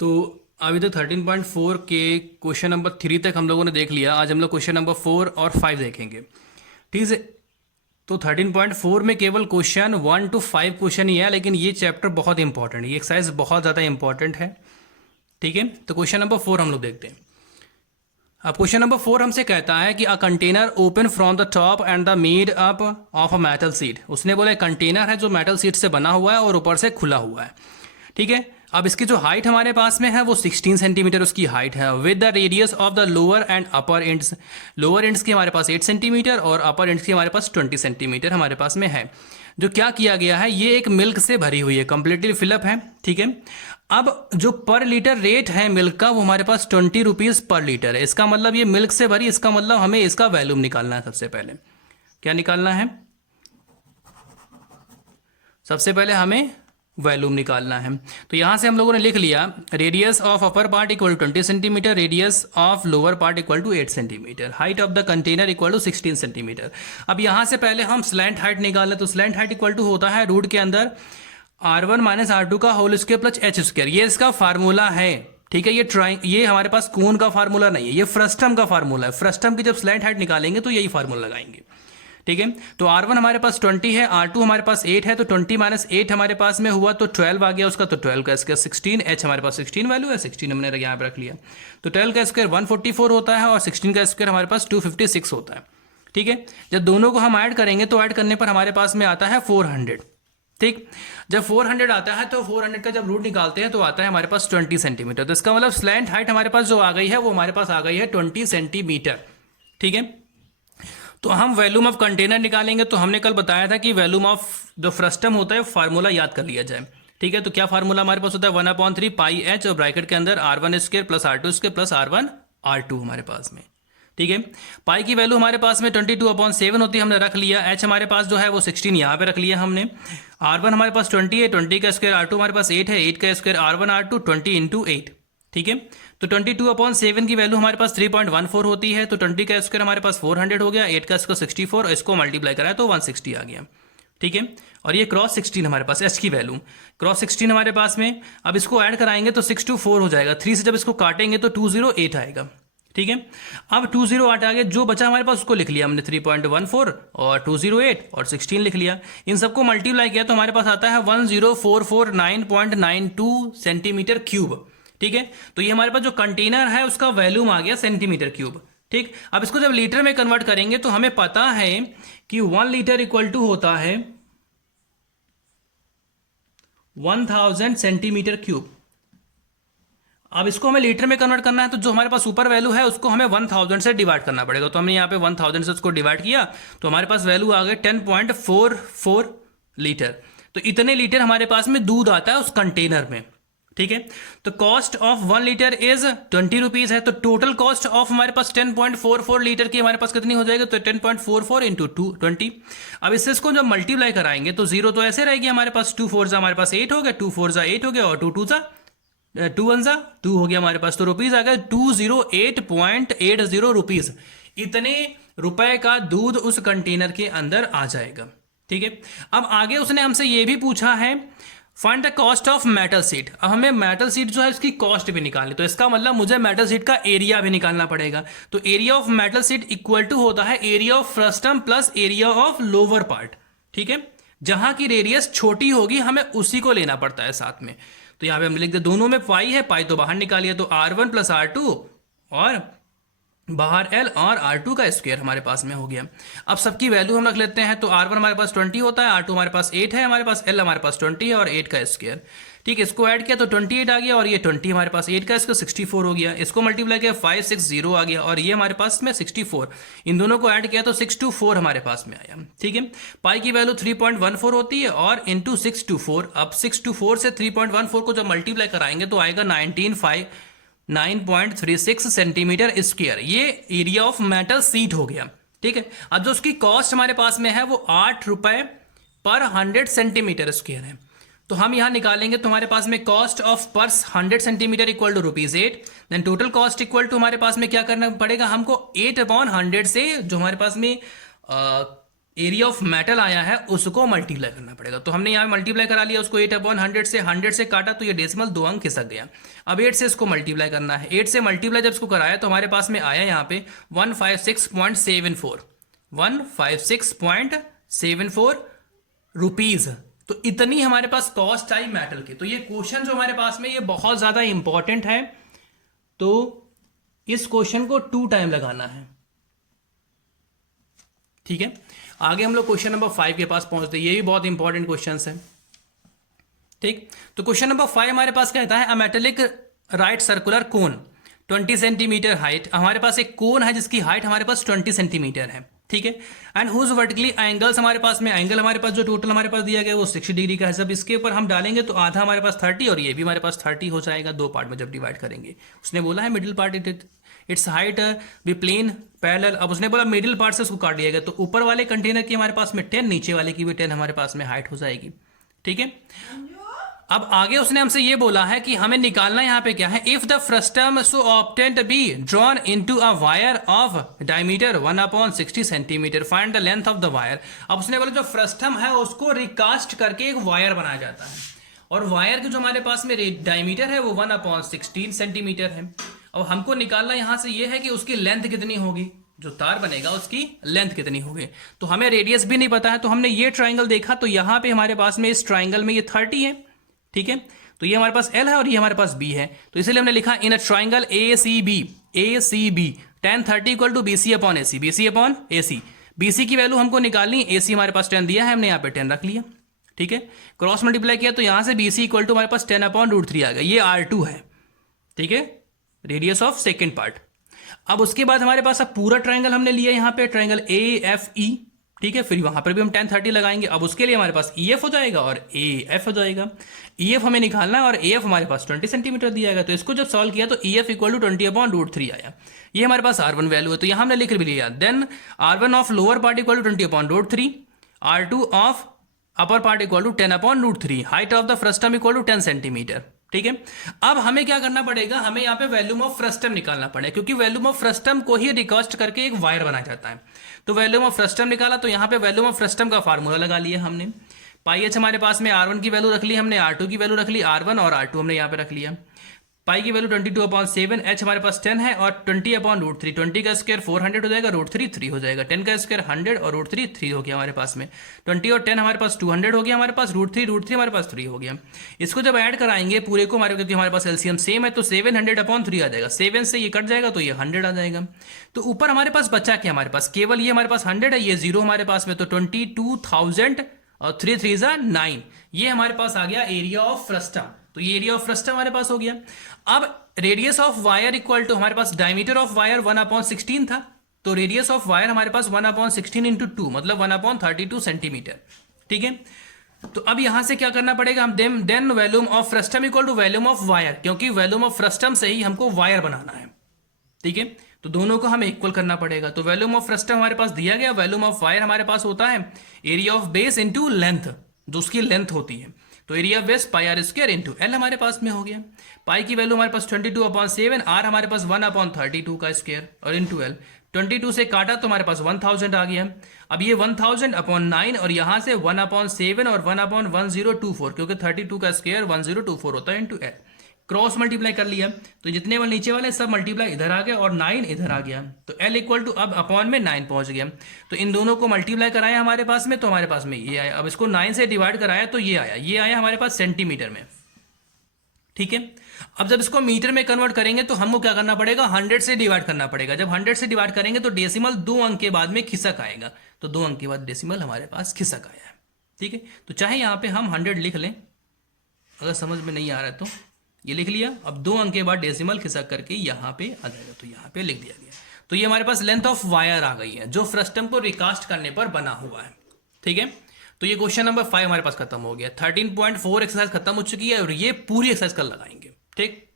तो अभी तक 13.4 के क्वेश्चन नंबर 3 तक हम लोगों ने देख लिया। आज हम लोग क्वेश्चन नंबर 4 और 5 देखेंगे। ठीक है, तो 13.4 में केवल क्वेश्चन 1 to 5 क्वेश्चन ही है, लेकिन ये चैप्टर बहुत इंपॉर्टेंट है, ये एक्सरसाइज बहुत ज़्यादा इंपॉर्टेंट है। ठीक है, तो क्वेश्चन नंबर 4 हम लोग देखते हैं। अब क्वेश्चन नंबर 4 हमसे कहता है कि a container open from the top and the made up of a metal seat. उसने बोला कंटेनर है जो मेटल सीट से बना हुआ है और ऊपर से खुला हुआ है। ठीक है, अब इसकी जो हाइट हमारे पास में है वो 16 सेंटीमीटर उसकी हाइट है, with the radius of the lower and upper ends. Lower ends की हमारे पास 8 सेंटीमीटर और अपर एंड्स की हमारे पास 20 सेंटीमीटर हमारे पास में है। जो क्या किया गया है, ये एक मिल्क से भरी हुई है, कंप्लीटली फिलअप है। ठीक है, अब जो पर लीटर रेट है मिल्क का वो हमारे पास 20 रुपीज़ पर लीटर है। इसका मतलब ये मिल्क से भरी, इसका मतलब हमें इसका वैल्यूम निकालना है। सबसे पहले क्या निकालना है? सबसे पहले हमें वैल्यूम निकालना है। तो यहां से हम लोगों ने लिख लिया radius of upper part equal to 20 centimetre, radius of lower part equal to 8 centimetre, height of the container equal to 16 centimetre. अब यहां से पहले हम स्लैंट हाइट निकालें, तो स्लैंट हाइट इक्वल टू होता है रूट के अंदर R1 माइनस R2 का whole square plus H square. ये इसका फार्मूला है। ठीक है, ये हमारे पास कोन का फार्मूला नहीं है, ये फ्रस्टम का फार्मूला है। फ्रस्टम की जब स्लैंट हाइट निकालेंगे तो यही फार्मूला लगाएंगे। ठीक है, तो R1 हमारे पास 20 है, R2 हमारे पास 8 है, तो 20 माइनस 8 हमारे पास में हुआ तो 12 आ गया उसका, तो 12 का स्क्वायर 16, h हमारे पास 16 वैल्यू है, 16 हमने यहाँ पे रख लिया। तो 12 का स्क्वायर 144 होता है और 16 का स्क्वायर हमारे पास 256 होता है। ठीक है, जब दोनों को हम ऐड करेंगे तो ऐड करने पर हमारे पास में आता है 400। ठीक, जब 400 आता है तो 400 का जब रूट निकालते हैं तो आता है हमारे पास 20 सेंटीमीटर। तो इसका मतलब स्लैंट हाइट हमारे पास जो आ गई है वो हमारे पास आ गई है 20 सेंटीमीटर। ठीक है, तो हम वैल्यूम ऑफ कंटेनर निकालेंगे। तो हमने कल बताया था कि वैल्यूम ऑफ जो फ्रस्टम होता है फार्मूला याद कर लिया जाए। ठीक है, तो क्या फार्मूला हमारे पास होता है 1/3 पाई एच और ब्रैकेट के अंदर R1 square plus R2 square plus R1 R2 हमारे पास में। ठीक है, पाई की वैल्यू हमारे पास में 22/7 होती है, हमने रख लिया। एच हमारे पास जो है वो 16 यहाँ पे रख लिया हमने। R1 हमारे पास 20 है, 20 का स्क्वायर R2 हमारे पास 8 है, 8 का स्क्वायर R1 R2 20 इंटू 8। ठीक है, तो 22/7 की वैल्यू हमारे पास 3.14 होती है, तो 20 का स्क्वायर हमारे पास 400 हो गया, 8 का स्क्वायर 64, इसको मल्टीप्लाई कराए तो 160 आ गया। ठीक है, और ये क्रॉस 16 हमारे पास एच की वैल्यू क्रॉस 16 हमारे पास में। अब इसको ऐड कराएंगे तो 624 हो जाएगा, 3 से जब इसको काटेंगे तो 208 आएगा। ठीक है, अब 208 आ गया, जो बचा हमारे पास उसको लिख लिया हमने 3.14 और 208 और 16 लिख लिया। इन सबको मल्टीप्लाई किया तो हमारे पास आता है 10449.92 सेंटीमीटर क्यूब। ठीक है, तो ये हमारे पास जो कंटेनर है उसका वैल्यूम आ गया सेंटीमीटर क्यूब। ठीक, अब इसको जब लीटर में कन्वर्ट करेंगे तो हमें पता है कि 1 लीटर इक्वल टू होता है 1000 सेंटीमीटर क्यूब। अब इसको हमें लीटर में कन्वर्ट करना है तो जो हमारे पास ऊपर वैल्यू है उसको हमें 1000 से डिवाइड करना पड़ेगा। तो हमने यहाँ पे 1000 से उसको डिवाइड किया तो हमारे पास वैल्यू आ गई 10.44 लीटर। तो इतने लीटर हमारे पास में दूध आता है उस कंटेनर में। ठीक है, तो cost of 1 litre is 20 rupees है, तो टोटल कॉस्ट ऑफ हमारे पास 10.44 लीटर की हमारे पास कितनी हो जाएगी? तो 10.44 इंटू 20। अब इससे इसको जब मल्टीप्लाई कराएंगे तो जीरो तो ऐसे रहेगी हमारे पास, 2 4 हमारे पास 8 हो गया, 2 4 8 हो गया और 2 1 2 हो गया हमारे पास। तो रुपीज आ गया 208.80 रुपीज। इतने रुपए का दूध उस कंटेनर के अंदर आ जाएगा। ठीक है, अब आगे उसने हमसे ये भी पूछा है find the cost of metal seat. अब हमें मेटल सीट जो है इसकी कॉस्ट भी निकालनी, तो इसका मतलब मुझे मेटल सीट का एरिया भी निकालना पड़ेगा। तो area of metal sheet equal to होता है area of frustum plus area of lower part. ठीक है, जहां की रेडियस छोटी होगी हमें उसी को लेना पड़ता है साथ में। तो यहां पे हम लिख दे, दोनों में पाई है, पाई तो बाहर निकालिए, तो R1 प्लस R2 और बाहर L और R2 का स्क्वायर हमारे पास में हो गया। अब सबकी वैल्यू हम रख लेते हैं, तो R1 हमारे पास 20 होता है, R2 हमारे पास 8 है, हमारे पास L हमारे पास 20 है और 8 का स्क्वायर। ठीक है, इसको ऐड किया तो 28 आ गया और ये 20 हमारे पास 8 का स्क्वायर 64 हो गया। इसको मल्टीप्लाई किया 560 आ गया और ये हमारे पास में 64। इन दोनों को ऐड किया तो 624 हमारे पास में आया। ठीक है, पाई की वैल्यू 3.14 होती है और इंटू 624। अब 624 से 3.14 को जब मल्टीप्लाई कराएंगे तो आएगा 9.36 सेंटीमीटर स्क्वायर। ये एरिया ऑफ मेटल सीट हो गया। ठीक है, अब जो उसकी कॉस्ट हमारे पास में है वो 8 रुपए पर 100 सेंटीमीटर स्क्वायर है। तो हम यहां निकालेंगे तो हमारे पास में कॉस्ट ऑफ पर 100 centimetre equal to ₹8। Then total cost equal to हमारे पास में क्या करना पड़ेगा हमको 8/100 से जो हमारे पास में एरिया ऑफ मेटल आया है उसको मल्टीप्लाई करना पड़ेगा। तो हमने यहाँ मल्टीप्लाई करा लिया उसको 8/100 से, 100 से काटा तो ये डेसिमल 2 अंक खिसक गया। अब 8 से इसको मल्टीप्लाई करना है, 8 से मल्टीप्लाई जब इसको कराया तो हमारे पास में आया यहाँ पे 156.74, 156.74 रुपीज। तो इतनी हमारे पास कॉस्ट आई मेटल की। तो ये क्वेश्चन जो हमारे पास में ये बहुत ज्यादा इंपॉर्टेंट है, तो इस क्वेश्चन को 2 टाइम लगाना है। ठीक है, आगे हम लोग क्वेश्चन नंबर 5 के पास पहुंचते हैं। ये भी बहुत इंपॉर्टेंट क्वेश्चन है। ठीक, तो क्वेश्चन नंबर 5 हमारे पास कहता है a metallic right circular cone 20 centimetre height. हमारे पास एक कोन है जिसकी हाइट हमारे पास 20 सेंटीमीटर है। ठीक है, एंड हुज वर्टिकली एंगल्स हमारे पास में, एंगल हमारे पास जो टोटल हमारे पास दिया गया वो 60 डिग्री का है। जब इसके ऊपर हम डालेंगे तो आधा हमारे पास 30 और ये भी हमारे पास 30 हो जाएगा, 2 पार्ट में जब डिवाइड करेंगे। उसने बोला है middle part its height be plane parallel. अब उसने बोला मिडिल पार्ट से उसको काट दिया गया, तो ऊपर वाले कंटेनर की हमारे पास में 10, नीचे वाले की भी 10 हमारे पास में हाइट हो जाएगी। ठीक है, अब आगे उसने हमसे ये बोला है कि हमें निकालना यहाँ पे क्या है, if the frustum so obtained be drawn into a wire of diameter 1/60 centimetre, find the length of the wire. अब उसने बोला जो फ्रस्टम है उसको रिकास्ट करके एक वायर बनाया जाता है, और वायर की जो हमारे पास में डायमीटर है वो 1/16 सेंटीमीटर है। अब हमको निकालना यहाँ से ये है कि उसकी लेंथ कितनी होगी, जो तार बनेगा उसकी लेंथ कितनी होगी। तो हमें रेडियस भी नहीं पता है, तो हमने ये ट्राइंगल देखा, तो यहाँ पे हमारे पास में इस ट्राइंगल में ये 30 है। ठीक है, तो ये हमारे पास L है और ये हमारे पास B है, तो इसलिए हमने लिखा in a triangle ACB tan 30 equal to BC upon AC, BC upon AC। BC की वैल्यू हमको निकालनी, AC हमारे पास 10 दिया है, हमने यहाँ पे 10 रख लिया। ठीक है, क्रॉस मल्टीप्लाई किया तो यहाँ से BC इक्वल टू हमारे पास 10/√3 आ गया, ये R2 है। ठीक है, रेडियस ऑफ सेकेंड पार्ट। अब उसके बाद हमारे पास अब पूरा ट्राइंगल हमने लिया यहाँ पे, ट्राइंगल AFE। ठीक है, फिर वहां पर भी हम tan 30 लगाएंगे। अब उसके लिए हमारे पास EF हो जाएगा और AF हो जाएगा। EF हमें निकालना है और AF हमारे पास 20 सेंटीमीटर दिया गया, तो इसको जब सॉल्व किया तो EF इक्वल टू 20/√3 आया। ये हमारे पास R1 वैल्यू है, तो यहां हमने लिख भी लिया। Then R1 of lower part equal to 20/√3, R2 of upper part equal to 10/√3, height of the frustum equal to 10 centimetre. ठीक है, अब हमें क्या करना पड़ेगा, हमें यहाँ पे वैल्यूम ऑफ फ्रस्टम निकालना पड़ेगा, क्योंकि वैल्यूम ऑफ फ्रस्टम को ही रिकास्ट करके एक वायर बनाया जाता है। तो वैल्यूम ऑफ फ्रस्टम निकाला, तो यहाँ पे वैल्यूम ऑफ फ्रस्टम का फार्मूला लगा लिया हमने। पाई एच हमारे पास में R1 की वैल्यू रख ली हमने, R2 की वैल्यू रख ली, R1 और R2 हमने यहाँ पे रख लिया। पाई की वैल्यू 22/7, H हमारे पास 10 है और 20/√3, 20 का स्क्वायर 400 हो जाएगा, √3 3 हो जाएगा, 10 का स्क्वायर 100 और √3 3 हो गया हमारे पास में, 20 और 10 हमारे पास 200 हो गया हमारे पास, √3 हमारे पास 3 हो गया। इसको जब ऐड कराएंगे पूरे को हमारे, क्योंकि हमारे पास एलसीएम सेम है, तो 700/3 आ जाएगा, 7 से ये कट जाएगा तो ये 100 आ जाएगा। तो ऊपर हमारे पास बचा क्या, हमारे पास केवल ये हमारे पास 100 है, ये 0 हमारे पास में, तो 22,000 और 3 3 9, ये हमारे पास आ गया एरिया ऑफ फ्रस्टम। तो ये एरिया ऑफ फ्रस्टम हमारे पास हो गया। अब radius of wire equal to हमारे पास डायमीटर ऑफ वायर 1/16 था, तो रेडियस ऑफ वायर हमारे पास 1/16 इंटू 2 मतलब 1/32 सेंटीमीटर। ठीक है, तो अब यहां से क्या करना पड़ेगा, हम then volume of frustum equal to volume of wire, क्योंकि वैल्यूम ऑफ फ्रस्टम से ही हमको वायर बनाना है। ठीक है, तो दोनों को हमें इक्वल करना पड़ेगा। तो वैल्यूम ऑफ फ्रस्टम हमारे पास दिया गया, वैल्यूम ऑफ वायर हमारे पास होता है area of base into length, जो उसकी लेंथ होती है, तो area of base pi R square into L हमारे पास में हो गया। पाई की वैल्यू हमारे पास 22/7, R हमारे पास 1/32 का स्क्वायर और इंटू L, 22 से काटा तो हमारे पास 1000 आ गया। अब ये 1000/9 और यहाँ से 1/7 और 1/1024, क्योंकि 32 का स्क्वायर 1024 होता है इंटू L। क्रॉस मल्टीप्लाई कर लिया, तो जितने वाले नीचे वाले सब मल्टीप्लाई इधर आ गया और 9 इधर आ गया, तो L इक्वल टू अब अपॉन में 9 पहुंच गया। तो इन दोनों को मल्टीप्लाई कराया हमारे पास में, तो हमारे पास में ये आया। अब इसको 9 से डिवाइड कराया तो ये आया हमारे पास सेंटीमीटर में। ठीक है, अब जब इसको मीटर में कन्वर्ट करेंगे तो हमको क्या करना पड़ेगा, 100 से डिवाइड करना पड़ेगा। जब 100 से डिवाइड करेंगे तो डेसिमल 2 अंक के बाद में खिसक आएगा, तो 2 अंक के बाद डेसिमल हमारे पास खिसक आया है। ठीक है, तो चाहे यहाँ पे हम 100 लिख लें, अगर समझ में नहीं आ रहा है तो ये लिख लिया। अब 2 अंक के बाद डेसिमल खिसक करके यहाँ पे आ जाएगा, तो यहाँ पे लिख दिया गया। तो ये हमारे पास लेंथ ऑफ वायर आ गई है, जो फ्रस्टम को रिकास्ट करने पर बना हुआ है। ठीक है, तो ये क्वेश्चन नंबर 5 हमारे पास खत्म हो गया। 13.4 एक्सरसाइज खत्म हो चुकी है और ये पूरी एक्सरसाइज कल लगाएंगे। ठीक।